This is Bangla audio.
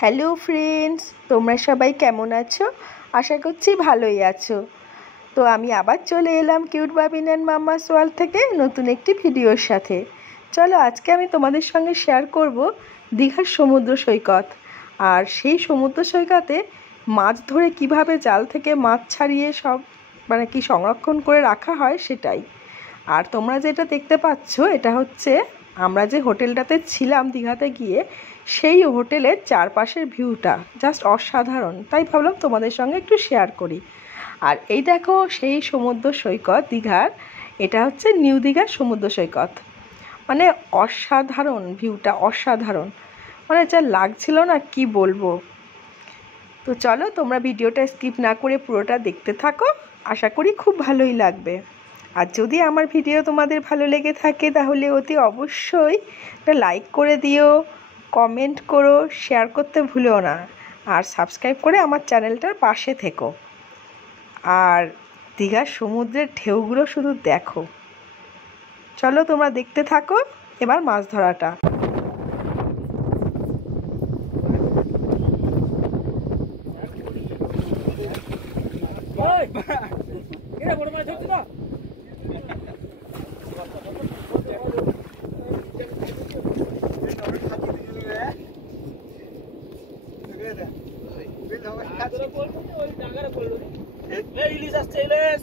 হ্যালো ফ্রেন্ডস, তোমরা সবাই কেমন আছো? আশা করছি ভালোই আছো। তো আমি আবার চলে এলাম কিউট বাবিন অ্যান্ড মাম্মাস ওয়ার্ল্ড থেকে নতুন একটি ভিডিওর সাথে। চলো আজকে আমি তোমাদের সঙ্গে শেয়ার করব দীঘার সমুদ্র সৈকত। আর সেই সমুদ্র সৈকতে মাছ ধরে কিভাবে জাল থেকে মাছ ছাড়িয়ে সব কি সংরক্ষণ করে রাখা হয় সেটাই। আর তোমরা যেটা দেখতে পাচ্ছ এটা হচ্ছে আমরা যে হোটেলটাতে ছিলাম দীঘাতে গিয়ে, সেই হোটেলের চারপাশের ভিউটা জাস্ট অসাধারণ, তাই ভাবলাম তোমাদের সঙ্গে একটু শেয়ার করি। আর এই দেখো সেই সমুদ্র সৈকত দীঘার, এটা হচ্ছে নিউ দীঘার সমুদ্র সৈকত। অসাধারণ ভিউটা, অসাধারণ, যা লাগছিল না কি বলবো। তো চলো তোমরা ভিডিওটা স্কিপ না করে পুরোটা দেখতে থাকো, আশা করি খুব ভালোই লাগবে। আর যদি আমার ভিডিও তোমাদের ভালো লেগে থাকে তাহলে অতি অবশ্যই একটা লাইক করে দিও, কমেন্ট করো, শেয়ার করতে ভুলো না, আর সাবস্ক্রাইব করে আমার চ্যানেলটার পাশে থেকো। আর দীঘার সমুদ্রের ঢেউগুলো শুধু দেখো। চলো তোমরা দেখতে থাকো এবার মাছ ধরাটা। ইলিশ আসছে, ইলিশ